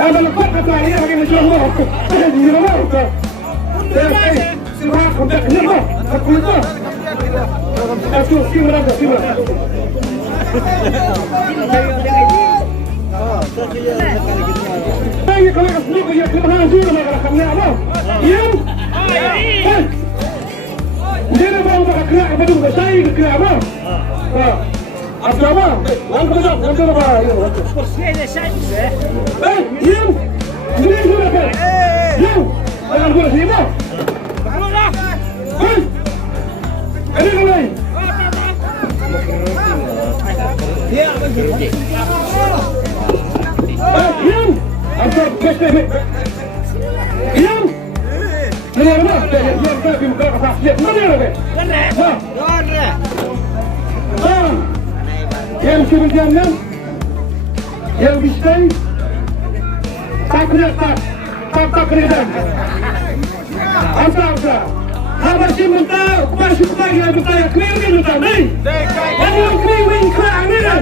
هذا الفرق عليه غادي نشوفوه هذه الموضوع سواء بدك نبغى تقولوا أشوف في مرة أي كلام أصلي يا كلام هذول ما غرقنا الله يوم ليه ما هو كلام بدو بسايق كلام أصلا وأنت بقى يوم كرسي شايف يوم يوم أنا أقول لك يوم أنا أقول لك يوم أصلا كيف يوم أنا ما يوم في مكان يوم ما يرى يمشي بالجنة يلبسين تقريبا أنت هذا شيء منتهى ما شفت يا منتهى كبير منتهى مين أنا كبير وين كبير عمينا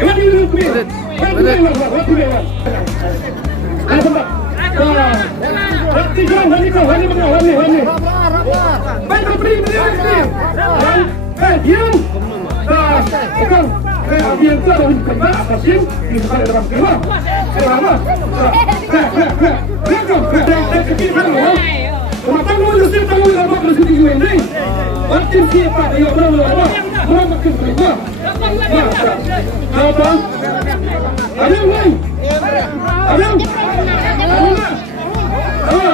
كبير كبير كبير هذا رتي جون هني بين كبير يوم ambiental dari kena apasin di sana dalam kena kenapa kecil kan kenapa lu mesti tahu apa mesti dijual ni waktu siapa ayo berapa makin berapa apa ada ni ada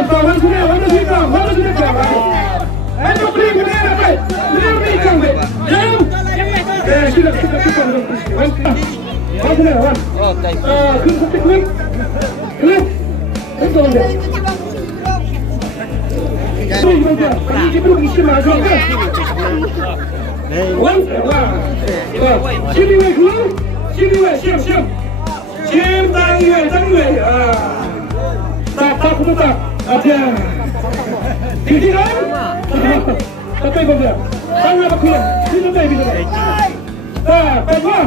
tahu sudah ayo beri mana apa beri kan jam sudah wan klik itu dia ini belum isi masuk wan sini siap tangi tak ada ini kan tapi bagaimana tangan apa kurang itu tadi bisa apa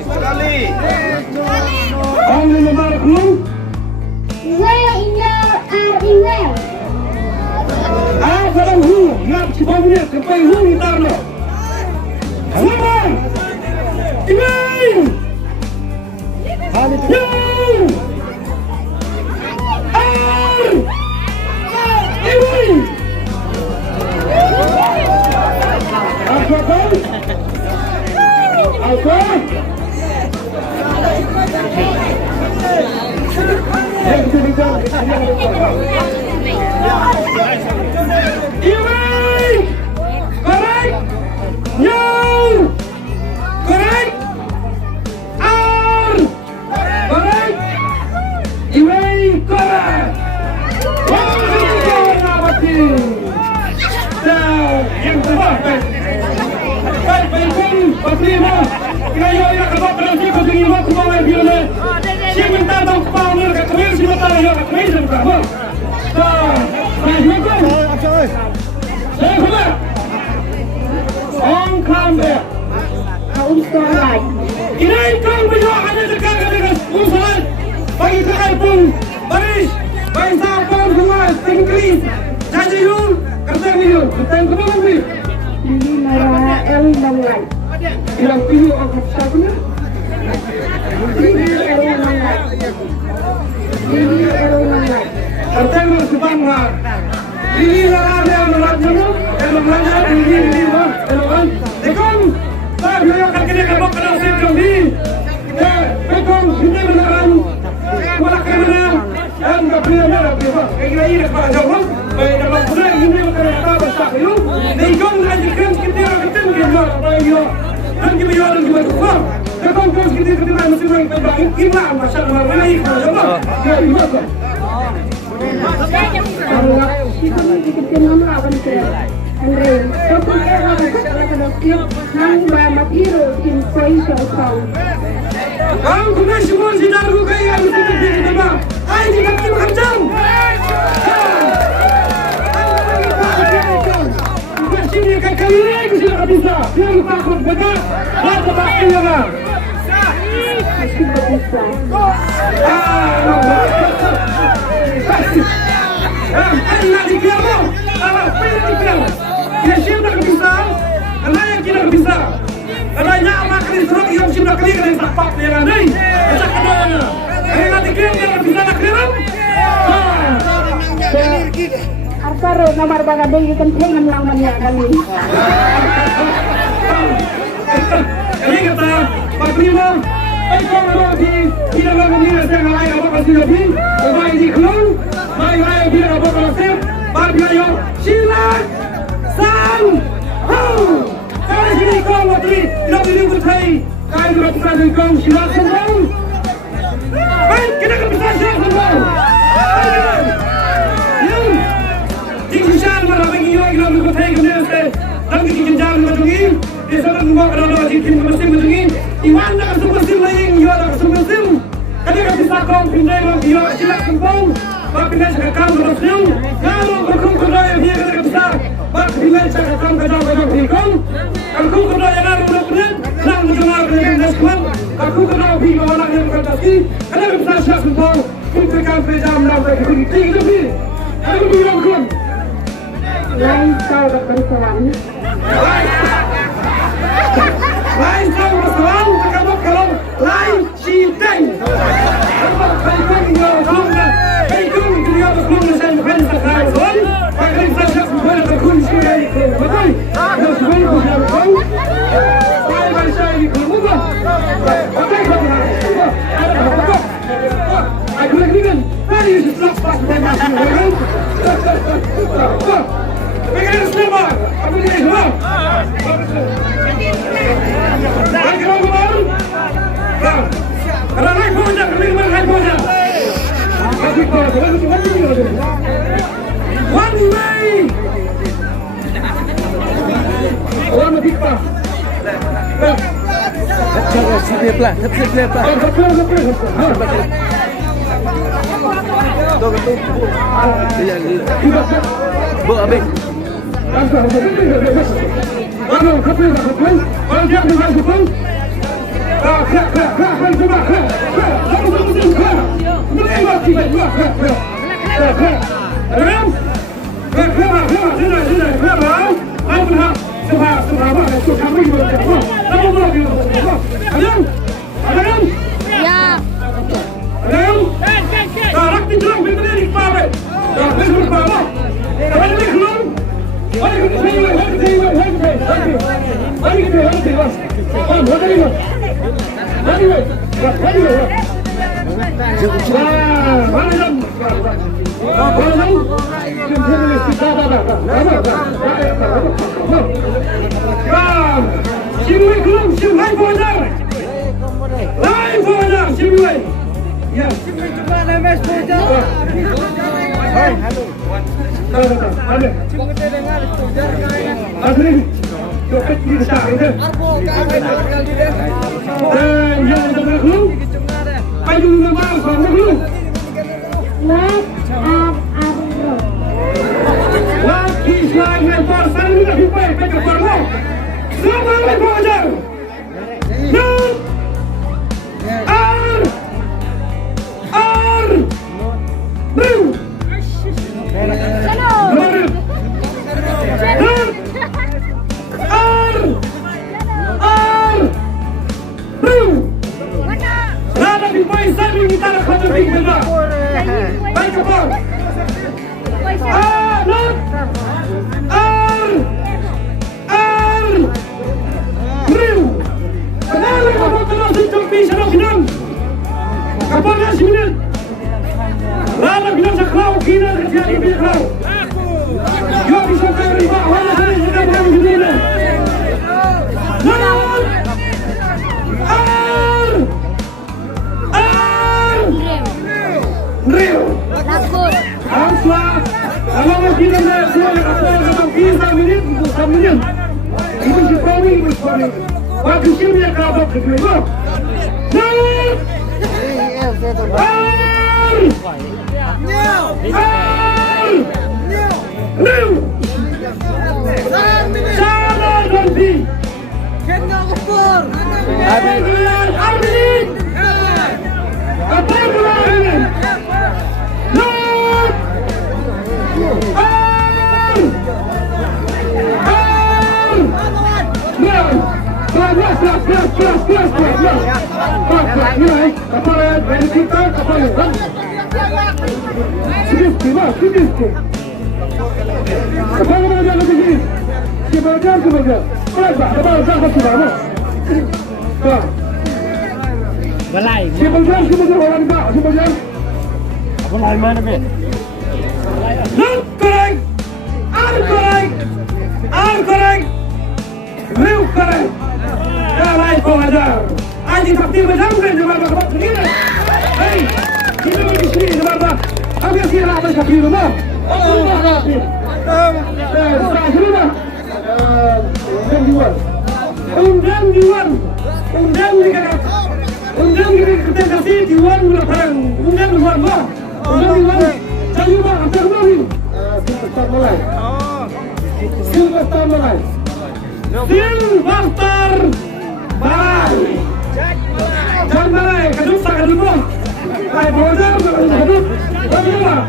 sekali Angin nomor belum email sekarang nak sebabnya sampai ntar lo halaman email Ilang pilih angkat sabnya. Artinya subhanallah. Ini adalah yang mengajarnya, yang mengajar ini kan. Dekon, tak boleh akan kita kebok kena sendiri ni. Dekon kita benaran, walau kena, dan berpihak berpihak. Ini adalah jawab. Baik dalam bulan ini berkata besar itu. Dekon lanjutkan kita kita bayu. Dan kita jual dan kita tukar. Dekon terus kita masih baik. Kita masalah mana ini jawab. Ya ibadah. Kita bikin nomor apa nih Andre, tapi era masalah kedokter nang matiro inflation account. Kamu kena semua sidang rugi yang mesti kita bang. Ayo kita macam. Sini kan kali ini kita bisa. Yang takut betul. Apa bakal ya? Masih bisa. Enak dikira mo. Pwede dikira. Yesim na kabisa. Anaya kina kabisa. Anaya amak ni surat yang sim na kali kan sapak dia kan dei. Esa kadona. Enak dikira dia kabisa na kira. Arkaro nomor bagade ikan pengen lawannya kami. Ini kata Pak Primo. Tidak akan menyelesaikan lain apa kasih lebih. Baik di kelung. Baik lain tidak apa kasih. Baik ayo silat sang ho. Kali ini kau matri tidak diliput hai. Kali ini kita dengan silat sang ho. Baik kita akan bisa silat sang ho. Yang tinggal malam ini yo kita diliput hai kemudian saya dan kita jalan macamnya. Di sana semua kerana jikin mesin macamnya. Iwan nak mesin lain yo nak mesin. Kadang bisa kau pindah lagi yo silat sang ho. Pindah ke kamar terus. Kalau berkum kedai dia kata besar. Pindah ke kamar kedai berkum. Kalau kedai yang ada berkum, nak menjual dengan nasib. Kalau kedai pergi orang yang berkati, ada besar siapa pun. Kita kan pejam nak pergi tinggi lebih. Kalau bilang kun. Lain kau dapat kawan. Lain kau bersawan, kalau lain cintai. One way. One pipa. Thấp lại. Đâu cái tu. Bây giờ vợ ở bên. Armin. Apa itu Armin? Look. Balai. Apa lain mana be? Look correct. Correct. Real correct. Kalai kau ajar. Aji takti macam ni jawab apa begini. Hey, kita mesti sini jawab. Apa sih nak apa sih rumah? Allah kasih. Sini Undang diwan. Undang kita kasih diwan mula perang. Undang diwan lah. Undang diwan. Jadi mah antar mari. Silvestar mulai. Silvestar Balai. Jangan Balai. Kadut sa kadut. Ay bodoh kadut. Bagaimana?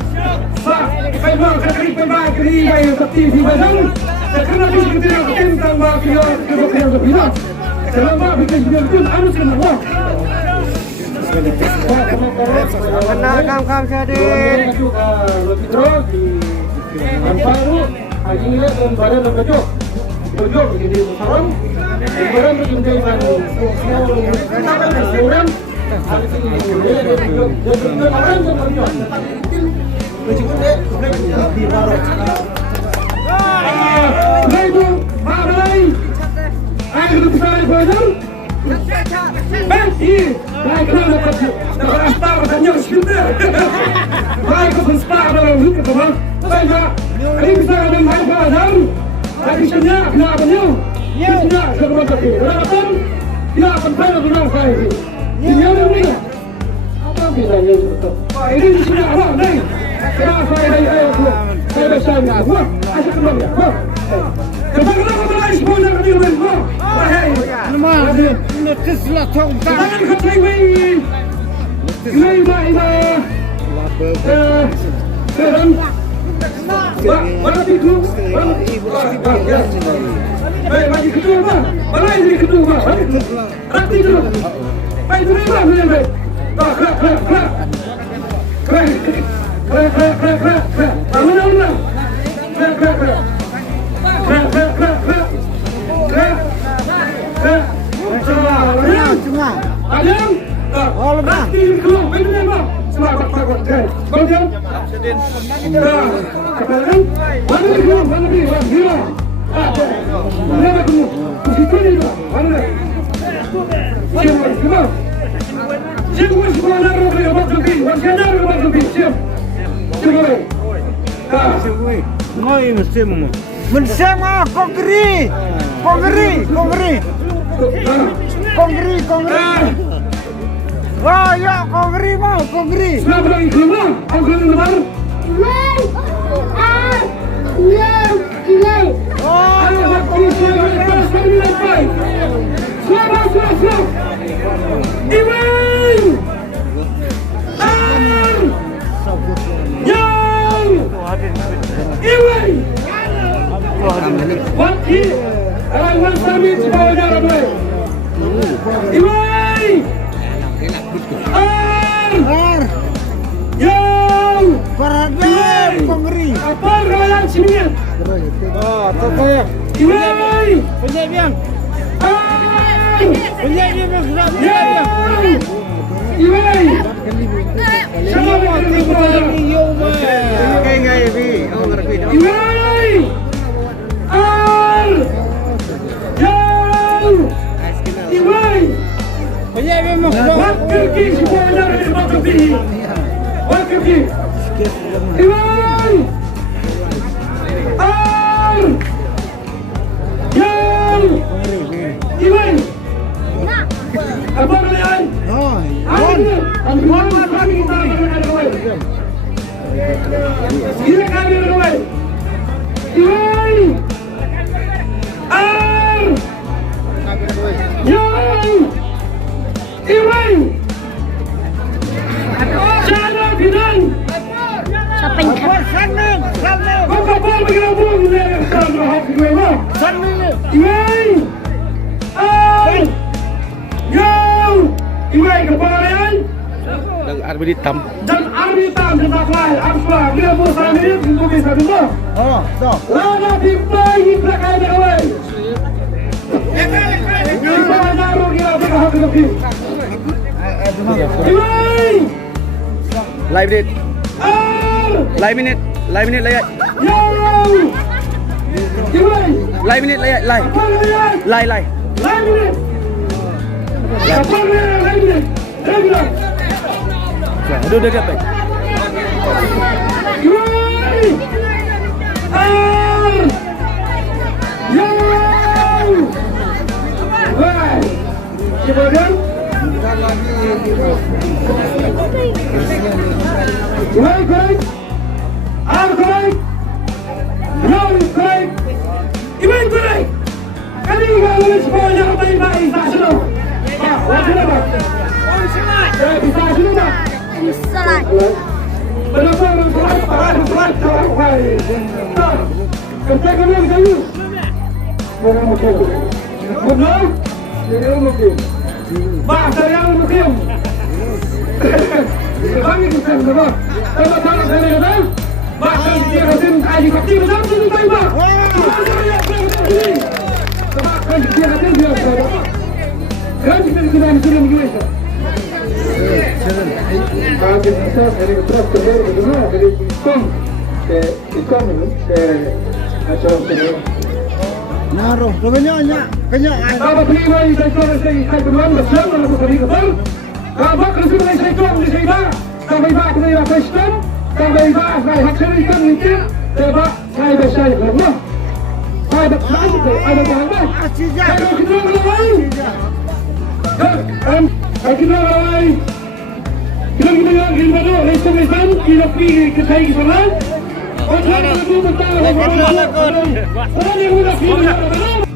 Sa kay mo kakrik pa ba kri ay tapti si Badang. Karena di kita yang tentang bahagia kebahagiaan berbeda. Selama bikin dia pun harus kena wah. Benar kam jadi. Lebih terus di Baru hari ini dan badan berkejuk. Berkejuk jadi sarang. Badan menjadi baru. Orang hari ini dia orang yang berkejuk. Berkejuk di baru. Lego, Barai, air besar badan. Benti, baik kerana terastar banyak sekitar. Baik keberstar dalam hidup teman. Saya, ini bisa dengan baik badan. Tapi senyap, kenapa ni? Senyap, sebab apa? Kenapa? Dia akan pernah benar saya. Dia ni. Apa bilangnya itu? Ini di sini apa? Nih, kenapa saya saya bersama? Wah, asyik kembali. Wah. Kenapa mulai semuanya ke dalam rumah? Wahai, Nama Tesla tong tang. jangan kecewa. Ina. Sekarang, mana itu? Baik, maju kedua apa? Mana ini kedua apa? Rati dulu. Baik dulu apa? Baik. Keren. Mana? Keren. Ayam, nanti keluar, benar apa? Selamat takut, kemudian, sekarang, mana ni? Gila, mana tu? Siapa ni? Mana? Siapa sekolah nak berbuat lebih? Siapa berbuat lebih? Siapa? Ngoi mesim. Mesim kongri. Wah, ya kongri. Siapa lagi keluar? Kongri lebar? Ayo, waktu siapa? Siapa? Iwan! Iwan! Waktu Awan Samit sebagai Arab. Iwan! Yang Paradem kongri. apa rakyat sini? Tetap. Iwan! Penyebiang. Penyebiang sudah. Iwan! Siapa yang berbuat? Iwan! Iwan! Penyebiang sudah. Wakil semuanya dari wakil. Wakil. Iwan! Iwan! Apa kalian? Ini kami berdoa. Iwan! Yang Iway Cara Bidan Siapa yang Kau kapal bergabung dengan Sandra Hak gue mah Iway Yang Iway kepalaian Dan arbi hitam. dan army tam tetap lain Amslah 51 menit untuk bisa dulu Lada Bimpai Hibra Kaida Away Bisa naruh gila Bika Hak Lebih Iway Live minute. Ar Live minute. Live minute layak. Yang Iway Live minute layak. Live. Kepalaian Live live. Lain minit Kepalaian lain minit Regular Aduh udah dapat. Iway Ar Yang Iway Kemudian Iway korek Ar korek Yang korek Iway korek Kali kalau semuanya baik-baik tak sudah Pak, wajib Pak bisa sudah Pak salah? benar-benar berat kerja kami yang kayu benar mungkin bahasa yang mungkin kami bukan benar kalau saya kata bahasa dia hasil kaji kaki benar itu baik Pak sebab kaji dia hasil dia kaji kita sudah Indonesia Kami bisa dari terus keluar berdua dari ikon ke macam ini. Naruh, kenyanya. Kalau beli lagi saya keluar bersama dengan kami kepada. Kalau kerja saya keluar di sini, kalau iba kita iba Kristen, kalau iba saya hak Kristen itu, sebab saya bisa keluar. Saya betul ada bahagia. Saya keluar lagi. Dan keluar lagi. Kita yang gimana? Restoran kita pergi ke Thai ke sana. Orang yang betul betul orang yang udah